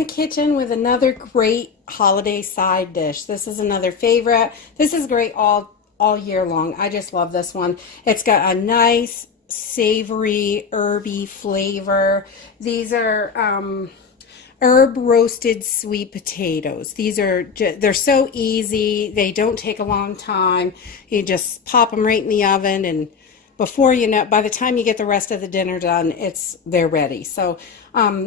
the kitchen with another great holiday side dish. This is another favorite. This is great all year long. I just love this one. It's got a nice savory herby flavor. These are herb roasted sweet potatoes. They're so easy. They don't take a long time. You just pop them right in the oven, and before you know, by the time you get the rest of the dinner done, they're ready. So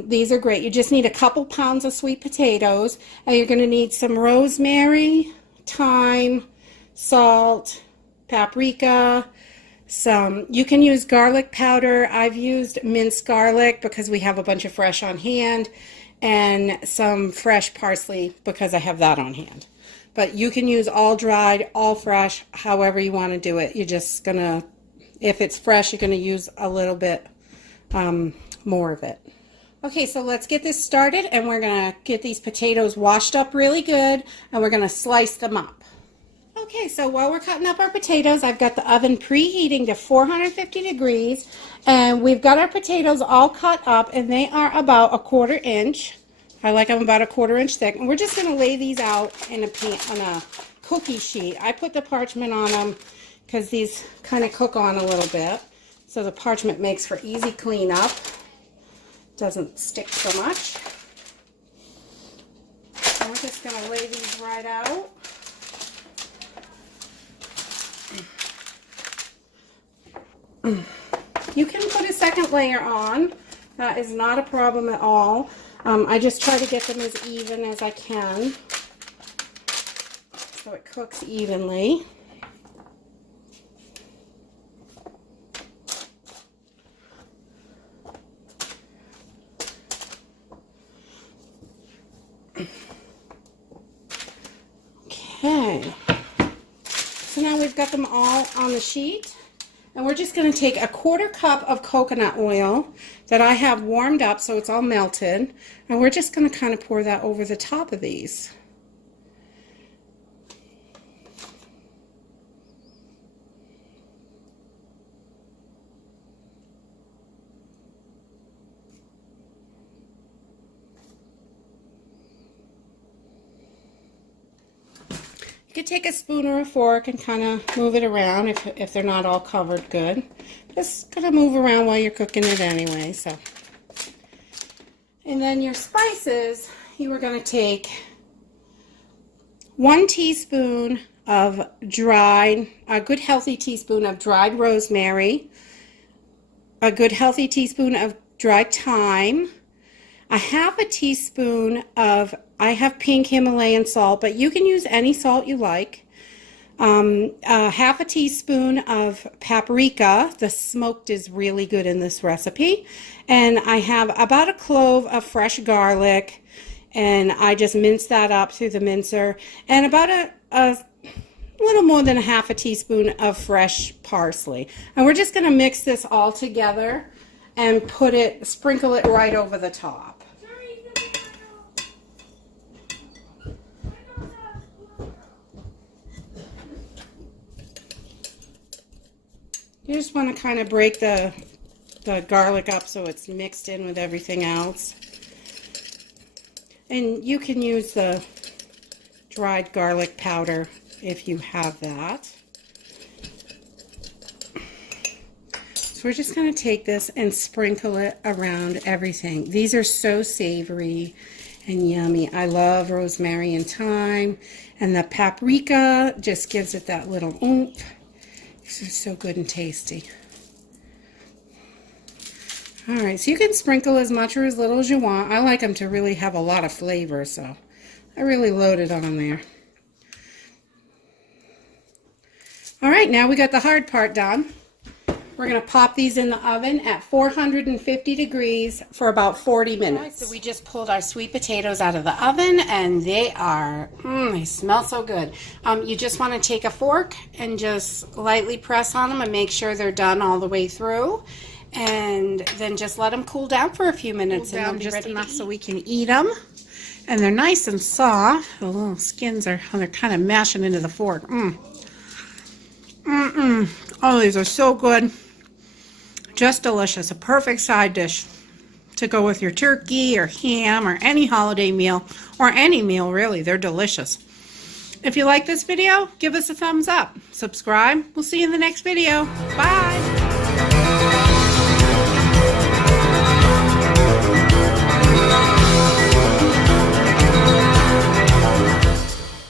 these are great. You just need a couple pounds of sweet potatoes, and you're going to need some rosemary, thyme, salt, paprika. You can use garlic powder. I've used minced garlic because we have a bunch of fresh on hand, and some fresh parsley because I have that on hand. But you can use all dried, all fresh, however you want to do it. You're just going to, if it's fresh, you're going to use a little bit more of it. Okay, so let's get this started, and we're going to get these potatoes washed up really good, and we're going to slice them up. Okay, so while we're cutting up our potatoes, I've got the oven preheating to 450 degrees, and we've got our potatoes all cut up, and they are about 1/4 inch. I like them about 1/4 inch thick, and we're just going to lay these out in on a cookie sheet. I put the parchment on them because these kind of cook on a little bit, so the parchment makes for easy cleanup. Doesn't stick so much. And we're just going to lay these right out. You can put a second layer on. That is not a problem at all. I just try to get them as even as I can so it cooks evenly. Okay, so now we've got them all on the sheet, and we're just going to take 1/4 cup of coconut oil that I have warmed up so it's all melted, and we're just going to kind of pour that over the top of these. You could take a spoon or a fork and kind of move it around if they're not all covered good. Just kind of move around while you're cooking it anyway. So, and then your spices, you are going to take 1 teaspoon of a good healthy teaspoon of dried rosemary, a good healthy teaspoon of dried thyme, a 1/2 teaspoon of, I have pink Himalayan salt, but you can use any salt you like. 1/2 teaspoon of paprika. The smoked is really good in this recipe. And I have about a clove of fresh garlic, and I just mince that up through the mincer. And about a little more than 1/2 teaspoon of fresh parsley. And we're just going to mix this all together and sprinkle it right over the top. You just want to kind of break the garlic up so it's mixed in with everything else. And you can use the dried garlic powder if you have that. So we're just going to take this and sprinkle it around everything. These are so savory and yummy. I love rosemary and thyme, and the paprika just gives it that little oomph. These are so good and tasty. Alright, so you can sprinkle as much or as little as you want. I like them to really have a lot of flavor, so I really loaded on there. Alright, now we got the hard part done. We're going to pop these in the oven at 450 degrees for about 40 minutes. Right, so we just pulled our sweet potatoes out of the oven, and they smell so good. You just want to take a fork and just lightly press on them and make sure they're done all the way through. And then just let them cool down for a few minutes, and they'll be just enough so we can eat them. And they're nice and soft. The little skins they're kind of mashing into the fork. Oh, these are so good. Just delicious. A perfect side dish to go with your turkey or ham or any holiday meal, or any meal really. They're delicious. If you like this video, give us a thumbs up. Subscribe. We'll see you in the next video. Bye.